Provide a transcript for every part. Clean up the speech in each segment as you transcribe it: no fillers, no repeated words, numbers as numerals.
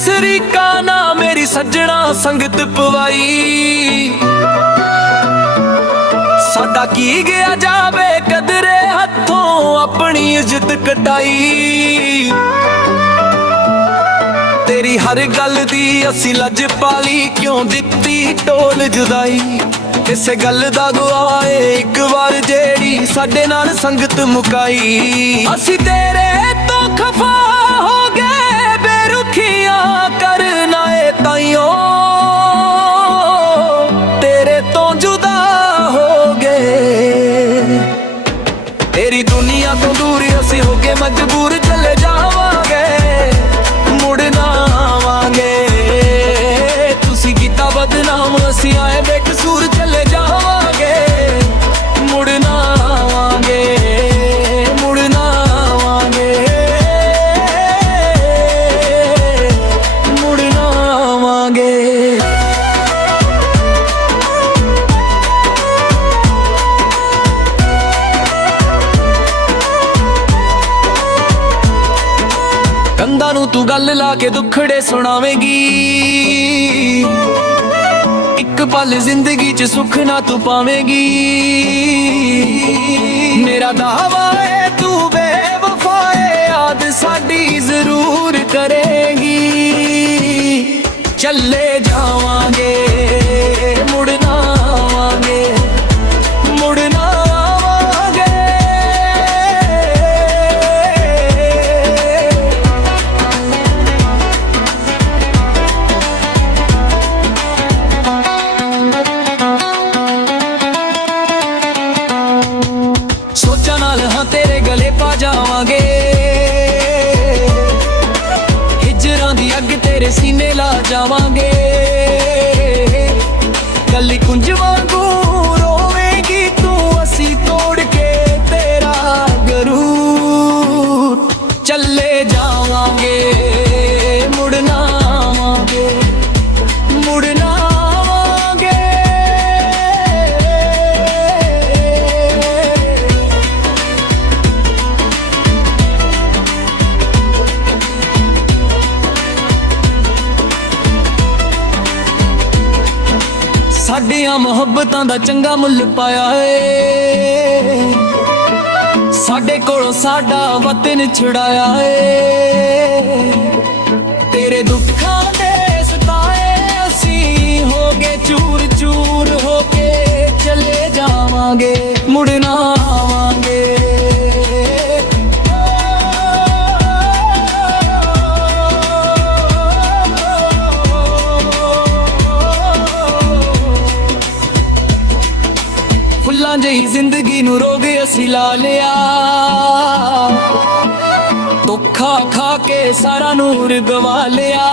ਸਰੀਕਾ ਨਾ ਮੇਰੀ ਸੱਜਣਾ ਸੰਗਤ ਪਵਾਈ। ਸਾਡਾ ਕੀ ਗਿਆ ਜਾਵੇ ਕਦਰੇ ਹੱਥੋਂ ਆਪਣੀ ਇੱਜ਼ਤ ਕਟਾਈ। ਤੇਰੀ ਹਰ ਗੱਲ ਦੀ ਅਸੀਂ ਲੱਜ ਪਾਲੀ, ਕਿਉਂ ਦਿੱਤੀ ਢੋਲ ਜੁਦਾਈ। ਇਸੇ ਗੱਲ ਦਾ ਗਵਾਹ ਏ ਇੱਕ ਵਾਰ ਜਿਹੜੀ ਸਾਡੇ ਨਾਲ ਸੰਗਤ ਮੁਕਾਈ। ਅਸੀਂ ਤੇਰੇ ਤੋਂ ਖਫਾ ਹੋ ਗਏ ਬੇਰੁਖੀਆਂ ਕਰਨਾ ਏ ਤਾਈਓ, ਤੇਰੇ ਤੋਂ ਜੁਦਾ ਹੋ ਗਏ। ਤੇਰੀ ਦੁਨੀਆ ਤੋਂ ਦੂਰ ਅਸੀਂ ਹੋ ਕੇ ਮਜਬੂਰ ਚਲੇ ਜਾਵਾਂਗੇ, ਮੁੜ ਨਾ ਆਵਾਂਗੇ। ਤੁਸੀਂ ਕੀਤਾ ਬਦਨਾਮ ਅਸੀਂ ਆਏ ਬੇਕਸੂਰ ਚਲੇ ਜਾਵਾਂਗੇ, ਮੁੜ ਨਾ ਆਵਾਂਗੇ, ਮੁੜ ਨਾ ਆਵਾਂਗੇ, ਮੁੜ ਨਾ ਆਵਾਂਗੇ। ਕੰਧਾਂ ਨੂੰ ਤੂੰ ਗੱਲ ਲਾ ਕੇ ਦੁੱਖੜੇ ਸੁਣਾਵੇਂਗੀ, ਇੱਕ ਪਲ ਜ਼ਿੰਦਗੀ 'ਚ ਸੁੱਖ ਨਾ ਤੂੰ ਪਾਵੇਂਗੀ। ਮੇਰਾ ਦਾਵਾ ਏ ਤੂੰ ਬੇਵਫਾ ਏ, ਯਾਦ ਸਾਡੀ ਜ਼ਰੂਰ ਕਰੇਗੀ। ਚੱਲੇ ਜਾਵਾਂਗੇ ਮੁੜ ਨਾ ਆਵਾਂਗੇ, ਮੁੜ ਨਾ ਆਵਾਂਗੇ। ਸੋਚਾਂ ਨਾਲ ਹਾਂ ਤੇਰੇ ਗਲੇ ਪਾ ਜਾਵਾਂਗੇ, ਹਿਜਰਾਂ ਦੀ ਅੱਗ ਤੇਰੇ ਸੀਨੇ ਲਾ ਜਾਵਾਂਗੇ। ਕੱਲੀ ਕੁੰਜ ਵਾਂਗੂ ਰੋਵੇਂਗੀ ਤੂੰ, ਅਸੀਂ ਤੋੜ ਕੇ ਤੇਰਾ ਗਰੂਰ। ਚੱਲੇ ਜਾਵਾਂਗੇ ਮੁੜ ਨਾ ਆਵਾਂਗੇ, ਮੁੜ ਨਾ ਆਵਾਂਗੇ। ਸਾਡੀਆਂ ਮੁਹੱਬਤਾਂ ਦਾ ਚੰਗਾ ਮੁੱਲ ਪਾਇਆ ਏ, ਸਾਡੇ ਕੋਲੋਂ ਸਾਡਾ ਵਤਨ ਛੁਡਾਇਆ ਏ। ਤੇਰੇ ਦੁੱਖਾਂ ਦੇ ਸਤਾਏ ਅਸੀਂ ਹੋ ਗਏ ਚੂਰ ਚੂਰ, ਹੋ ਕੇ ਚਲੇ ਜਾਵਾਂਗੇ, ਮੁੜ ਨਾ ਆਵਾਂਗੇ। ਫੁੱਲਾਂ ਜਿਹੀ ਜ਼ਿੰਦਗੀ ਨੂੰ ਰੋਗ ਅਸੀਂ ਲਾ ਲਿਆ, ਧੋਖਾ ਖਾ ਕੇ ਸਾਰਾ ਨੂਰ ਗਵਾ ਲਿਆ।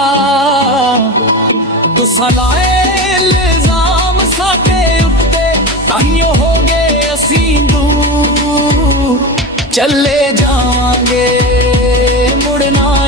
ਤੁਸਾਂ ਲਾਏ ਇਲਜ਼ਾਮ ਸਾਡੇ ਉੱਤੇ, ਤਾਈਓ ਹੋ ਗਏ ਅਸੀਂ ਦੂਰ। ਚੱਲੇ ਜਾਵਾਂਗੇ ਮੁੜ ਨਾ